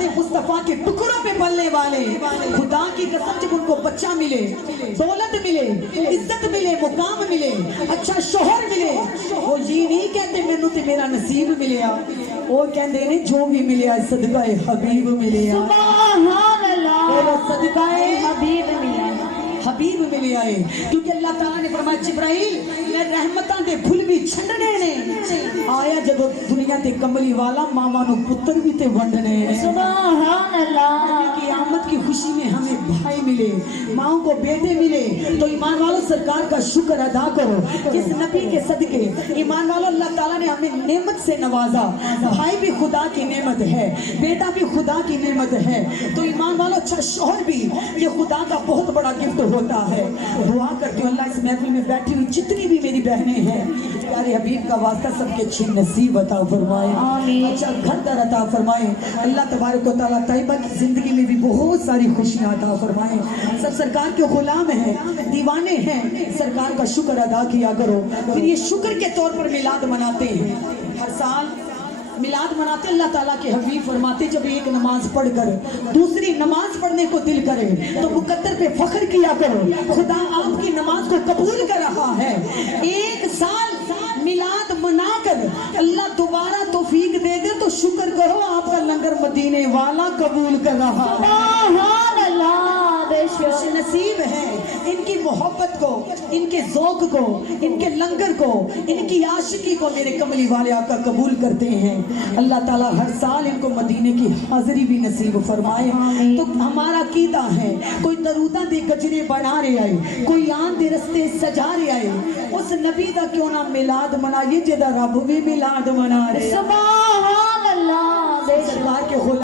रोज़े मुस्तफ़ा के टुकड़ों पे पलने वाले, खुदा की कसम जब उनको बच्चा मिले, दौलत मिले, इज्जत मिले, मुकाम मिले, अच्छा शोहर मिले, वो ये नहीं कहते मैनू ते मेरा नसीब मिलिया, वो कहते ने जो भी मिलिया सदकाए हबीब मिलिया, सुभान अल्लाह, सदकाए हबीब मिला, हबीब मिले आए। क्योंकि अल्लाह ताला ने फरमाया जिब्राइल मैं रहमतां दे फुल भी छंडने ने, आया जब दुनिया ते कमली वाला मामा नु पुत्र भी ते वंडने ने। सुभान अल्लाह, क़यामत की खुशी में हमें भाई मिले, माओ को बेटे मिले, तो ईमान वालों सरकार का शुक्र अदा करो। जिस नबी के सदके ईमान वालों अल्लाह ताला ने हमें नेमत से नवाजा, भाई भी खुदा की नेमत है, बेटा भी खुदा की नेमत है, तो ईमान वालों अच्छा शौहर भी ये खुदा का बहुत बड़ा गिफ्ट होता है। दुआ करती हूँ अल्लाह इस महफिल में बैठी हुई जितनी भी मेरी बहनें हैं, प्यारे हबीब का वास्ता सबके अच्छी नसीब अता फरमाए, अच्छा घर दर अता फरमाए। अल्लाह तबारक व तआला तैयबा की जिंदगी में भी बहुत सारी खुशियां अता फरमाए। सब सरकार के गुलाम हैं, दीवाने हैं, सरकार का शुक्र अदा किया करो। फिर ये शुक्र के तौर पर मिलाद मनाते हैं, हर साल मिलाद मनाते। अल्लाह ताला के हबीब फरमाते जब एक नमाज पढ़कर दूसरी नमाज पढ़ने को दिल करे तो मुकद्दर पे फख्र किया करो, खुदा आपकी नमाज को कबूल कर रहा है। एक साल मिलाद मनाकर अल्लाह दोबारा तौफीक दे दे तो शुक्र करो, आपका लंगर मदीने वाला कबूल कर रहा है। सुभान अल्लाह, बेशक नसीब है इनकी मोहब्बत को, इनके ज़ौक़ को, इनके लंगर को, इनकी आशिकी को मेरे कमली वाले आका कबूल करते हैं। अल्लाह ताला हर साल इनको मदीने की हाज़री भी नसीब फरमाए। तो हमारा कीदा है, कोई दरूदा दे गजरे बना रहे आए, कोई आन दे रस्ते सजा रहे आए, उस नबी दा क्यों ना मिलाद मनाइए जेदा रब भी मिलाद मना रहे। सुभान अल्लाह, बेशक सरकार के